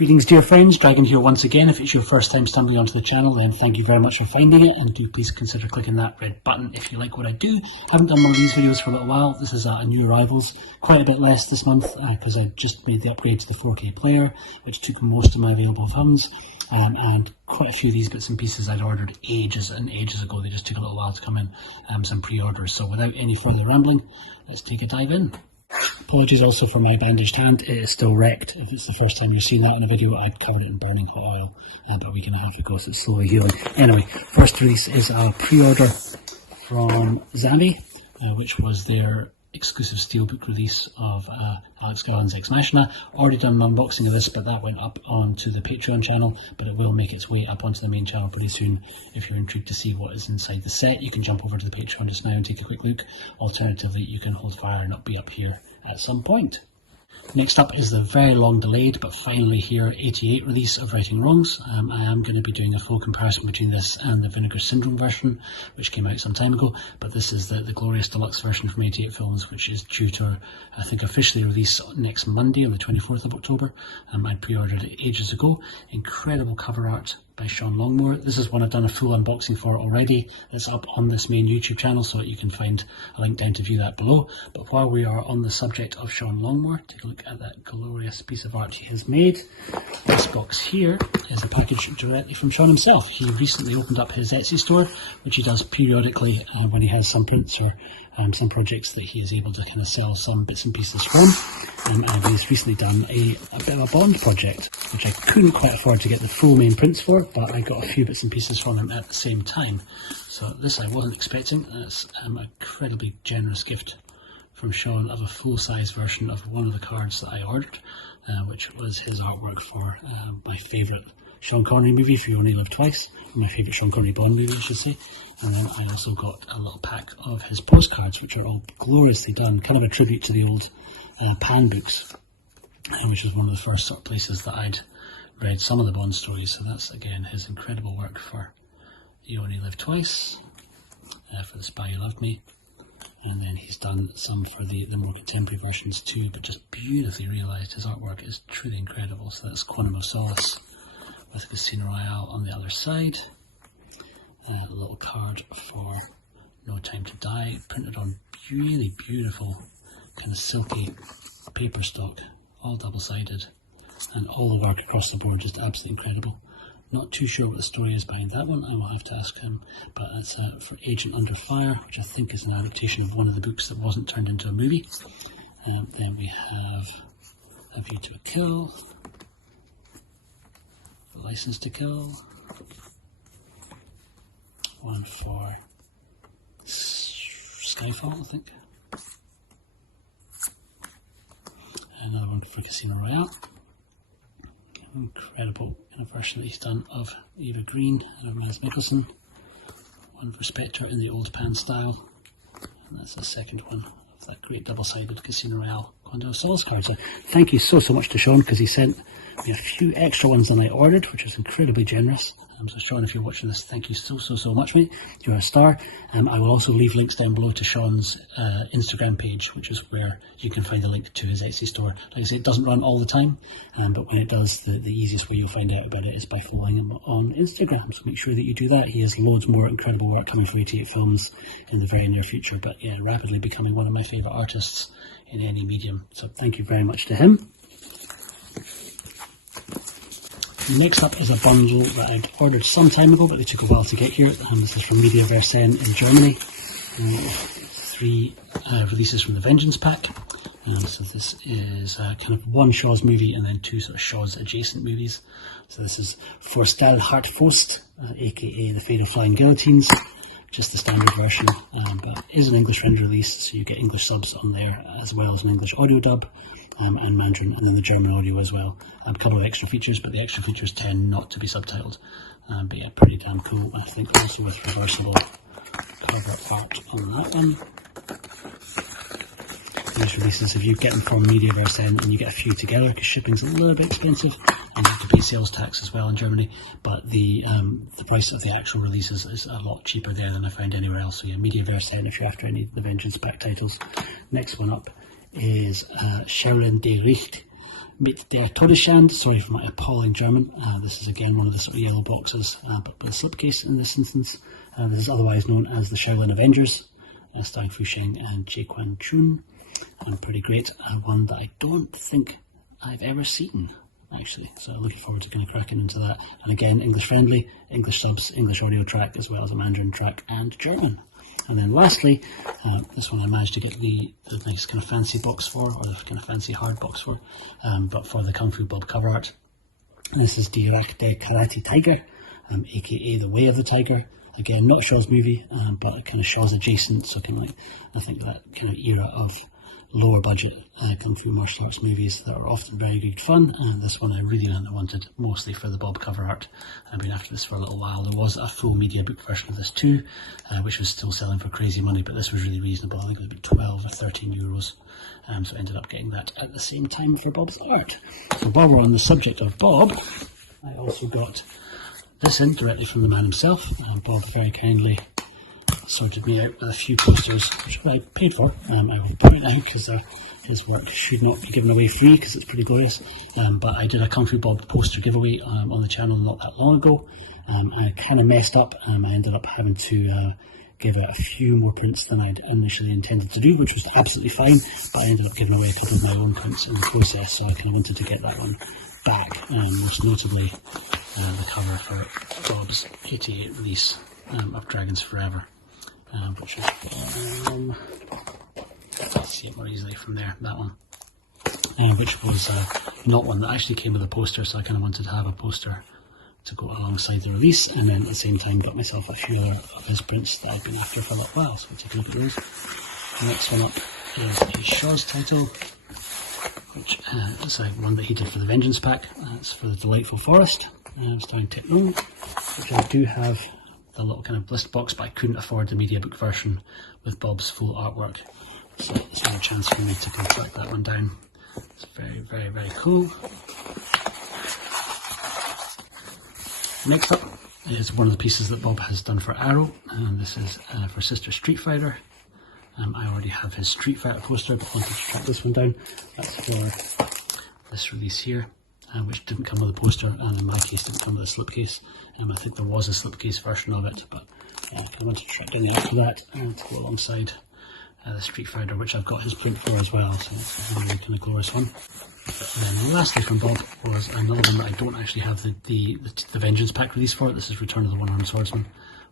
Greetings dear friends, Dragon here once again. If it's your first time stumbling onto the channel, then thank you very much for finding it, and do please consider clicking that red button if you like what I do. I haven't done one of these videos for a little while. This is a new arrivals, quite a bit less this month because I just made the upgrade to the 4K player, which took most of my available funds, and quite a few of these bits and pieces I'd ordered ages and ages ago. They just took a little while to come in, some pre-orders. So without any further rambling, let's take a dive in. Apologies also for my bandaged hand, it is still wrecked. If it's the first time you've seen that in a video, I'd covered it in burning hot oil, but a week and a half ago, so it's slowly healing. Anyway, first release is a pre-order from Zavvi, which was their exclusive Steelbook release of Alex Garland's Ex Machina. Already done an unboxing of this, but that went up onto the Patreon channel, but it will make its way up onto the main channel pretty soon. If you're intrigued to see what is inside the set, you can jump over to the Patreon just now and take a quick look. Alternatively, you can hold fire and it'll be up here at some point. Next up is the very long delayed but finally here 88 release of Writing Rungs. I am going to be doing a full comparison between this and the Vinegar Syndrome version, which came out some time ago, but this is the glorious deluxe version from 88 Films, which is due to, I think, officially release next Monday on the 24th of October. I pre-ordered it ages ago. Incredible cover art by Longmore. This is one I've done a full unboxing for already. It's up on this main YouTube channel, so you can find a link down to view that below. But while we are on the subject of Longmore, take a look at that glorious piece of art he has made. This box here is a package directly from Sean himself. He recently opened up his Etsy store, which he does periodically when he has some prints or some projects that he is able to kind of sell some bits and pieces from. And he's recently done a bit of a Bond project, which I couldn't quite afford to get the full main prints for, but I got a few bits and pieces from him at the same time. So this I wasn't expecting. It's an incredibly generous gift from Sean of a full-size version of one of the cards that I ordered, which was his artwork for my favourite Sean Connery movie, For You Only Live Twice, my favourite Sean Connery Bond movie, I should say. And then I also got a little pack of his postcards, which are all gloriously done, kind of a tribute to the old Pan books, which was one of the first sort of places that I'd read some of the Bond stories. So that's again his incredible work for You Only Live Twice, for The Spy Who Loved Me, and then he's done some for the more contemporary versions too, but just beautifully realised. His artwork is truly incredible. So that's Quantum of Solace with Casino Royale on the other side. A little card for No Time to Die, printed on really beautiful kind of silky paper stock, all double-sided, and all the work across the board just absolutely incredible. Not too sure what the story is behind that one, I will have to ask him, but it's for Agent Under Fire, which I think is an adaptation of one of the books that wasn't turned into a movie. Then we have A View to a Kill, License to Kill, one for Skyfall, I think, another one for Casino Royale. Incredible kind of version that he's done of Eva Green and of Mads Mikkelsen. One for Spectre in the old Pan style, and that's the second one of that great double-sided Casino Royale Quantum of Solace card. So thank you so much to Sean, because he sent me a few extra ones than I ordered, which was incredibly generous. So Sean, if you're watching this, thank you so much, mate. You're a star. I will also leave links down below to Sean's Instagram page, which is where you can find a link to his Etsy store. Like I say, it doesn't run all the time, but when it does, the easiest way you'll find out about it is by following him on Instagram. So make sure that you do that. He has loads more incredible work coming from 88 Films in the very near future, but yeah, rapidly becoming one of my favourite artists in any medium. So thank you very much to him. Next up is a bundle that I'd ordered some time ago, but they took a while to get here. This is from Mediaversen in Germany. 3 releases from the Vengeance pack. So this is kind of one Shaw's movie and then 2 sort of Shaw's adjacent movies. So this is Forstal Hartfost, aka The Fate of Flying Guillotines, just the standard version, but it is an English render release, so you get English subs on there as well as an English audio dub. And Mandarin, and then the German audio as well. A couple of extra features, but the extra features tend not to be subtitled. But yeah, pretty damn cool. I think also with reversible cover art on that one. These releases, if you get them from Mediaversen and you get a few together, because shipping's a little bit expensive, and you have to pay sales tax as well in Germany, but the price of the actual releases is a lot cheaper there than I found anywhere else. So yeah, Mediaversen if you're after any of the Vengeance pack titles. Next one up is Sharon de Richt, Mit der Todesstand, sorry for my appalling German. This is again one of the sort of yellow boxes, but with a slipcase in this instance. This is otherwise known as the Shaolin Avengers, starring Fu Sheng and Jie Quan Chun. And pretty great, and one that I don't think I've ever seen, actually. So looking forward to kind of cracking into that. And again, English friendly, English subs, English audio track, as well as a Mandarin track and German. And then lastly, this one I managed to get the nice kind of fancy box for, or the kind of fancy hard box for, but for the Kung Fu Bob cover art. And this is Die Rache der Karate Tiger, aka The Way of the Tiger. Again, not Shaw's movie, but it kind of Shaw's adjacent, so kind of like, I think that kind of era of lower budget Kung Fu martial arts movies that are often very good fun, and this one I really wanted, mostly for the Bob cover art. I've been after this for a little while. There was a full media book version of this too, which was still selling for crazy money, but this was really reasonable. I think it was about 12 or 13 euros, so I ended up getting that at the same time for Bob's art. So while we're on the subject of Bob, I also got this in directly from the man himself. Bob very kindly sorted me out with a few posters, which I paid for. I will point out because his work should not be given away free because it's pretty glorious. But I did a Kung Fu Bob poster giveaway on the channel not that long ago. I kind of messed up. I ended up having to give out a few more prints than I'd initially intended to do, which was absolutely fine. But I ended up giving away a couple of my own prints in the process, so I kind of wanted to get that one back. Most notably, the cover for Bob's 88 release of Dragons Forever. Which is see it more easily from there, that one, which was not one that actually came with a poster, so I kind of wanted to have a poster to go alongside the release, and then at the same time got myself a few other of his prints that I've been after for a little while, so we'll take a look at those. The next one up is a Shaw's title, which is one that he did for the Vengeance pack. It's for the Delightful Forest, starring Techno, which I do have a little kind of blister box, but I couldn't afford the media book version with Bob's full artwork, so it's not a chance for me to kind of track that one down. It's very cool. Next up is one of the pieces that Bob has done for Arrow, and this is for Sister Street Fighter. I already have his Street Fighter poster, but wanted to track this one down. That's for this release here, which didn't come with a poster, and in my case didn't come with a slipcase. I think there was a slipcase version of it, but I wanted to track down the art for that and to go alongside the Street Fighter, which I've got his print for as well, so it's a really kind of glorious one. And then lastly from Bob was another one that I don't actually have the Vengeance pack release for. This is Return of the One-Armed Swordsman,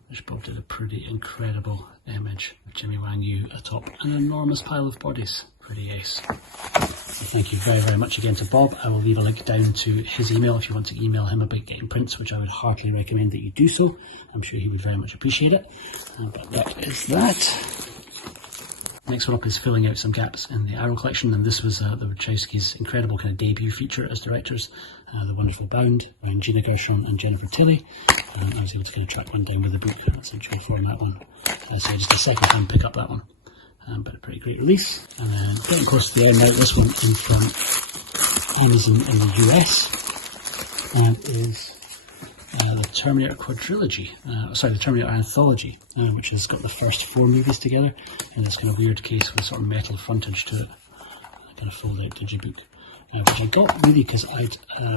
which Bob did a pretty incredible image of Jimmy Wang Yu atop an enormous pile of bodies. Pretty ace. So thank you very much again to Bob. I will leave a link down to his email if you want to email him about getting prints, which I would heartily recommend that you do so. I'm sure he would very much appreciate it. But that is that. Next one up is filling out some gaps in the Arrow collection, and this was the Wachowskis' incredible kind of debut feature as directors, The Wonderful Bound, by Gina Gershon and Jennifer Tilly. I was able to kind of track one down with the book. That's in true form, that one. So just a second time pick up that one. But a pretty great release. And then getting close to the end now, this one in from Amazon in the US, and is the Terminator quadrilogy, the Terminator anthology, which has got the first 4 movies together in this kind of weird case with sort of metal frontage to it, kind of fold out digibook, which I got really because I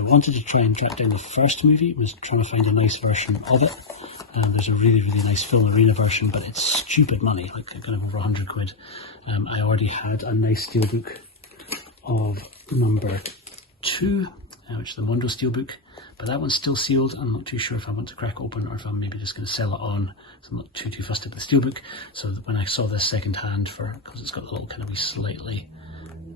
wanted to try and track down the first movie, was trying to find a nice version of it. There's a really nice film arena version, but it's stupid money, like kind of over 100 quid. I already had a nice steelbook of number 2, which is the Mondo steelbook, but that one's still sealed. I'm not too sure if I want to crack open or if I'm maybe just going to sell it on, so I'm not too fussed about the steelbook. So when I saw this second hand, because it's got a little kind of wee slightly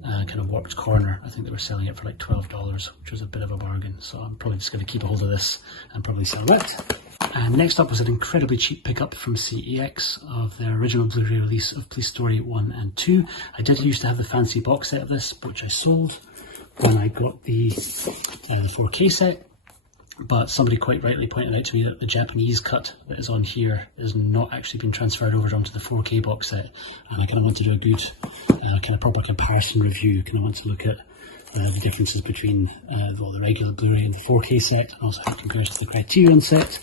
kind of warped corner, I think they were selling it for like $12, which was a bit of a bargain, so I'm probably just going to keep a hold of this and probably sell it. And next up was an incredibly cheap pickup from CEX of their original Blu-ray release of Police Story 1 and 2. I did used to have the fancy box set of this, which I sold when I got the 4K set, but somebody quite rightly pointed out to me that the Japanese cut that is on here is not actually been transferred over onto the 4K box set, and I kind of want to do a good kind of proper comparison review. Kind of want to look at the differences between the regular Blu-ray and the 4K set, and also how it compares to the Criterion set,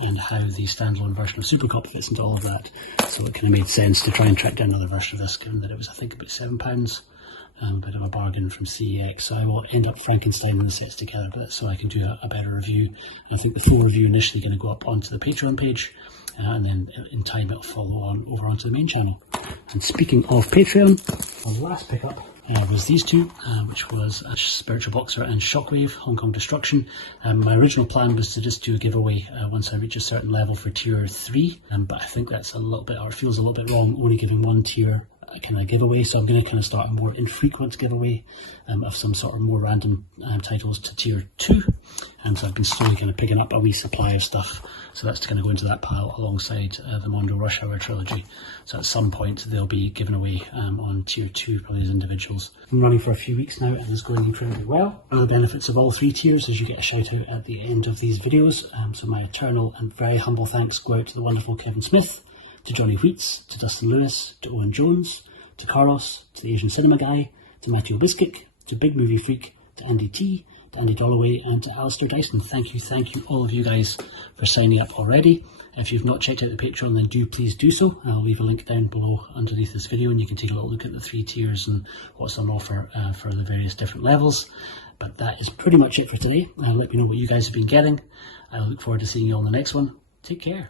and how the standalone version of Supercop fits into all of that. So it kind of made sense to try and track down another version of this, given that it was, I think, about £7 A bit of a bargain from CEX, so I will end up Frankensteining the sets together a bit so I can do a better review. And I think the full review initially going to go up onto the Patreon page, and then in time it'll follow on over onto the main channel. And speaking of Patreon, the last pickup was these two, which was a Spiritual Boxer and Shockwave Hong Kong Destruction. My original plan was to just do a giveaway once I reach a certain level for tier 3, but I think that's a little bit, or it feels a little bit wrong, only giving one tier kind of giveaway, so I'm going to kind of start a more infrequent giveaway of some sort of more random titles to tier 2, and so I've been slowly kind of picking up a wee supply of stuff, so that's going to go into that pile alongside the Mondo Rush Hour trilogy. So at some point they'll be given away on tier 2, probably as individuals. I'm running for a few weeks now and it's going incredibly well. One of the benefits of all 3 tiers is you get a shout out at the end of these videos, so my eternal and very humble thanks go out to the wonderful Kevin Smith, to Johnny Wheats, to Dustin Lewis, to Owen Jones, to Carlos, to the Asian Cinema Guy, to Matthew Biskick, to Big Movie Freak, to Andy T, to Andy Dolloway, and to Alistair Dyson. Thank you all of you guys for signing up already. If you've not checked out the Patreon, then please do so. I'll leave a link down below underneath this video and you can take a little look at the 3 tiers and what's on offer for the various different levels. But that is pretty much it for today. Let me know what you guys have been getting. I look forward to seeing you on the next one. Take care.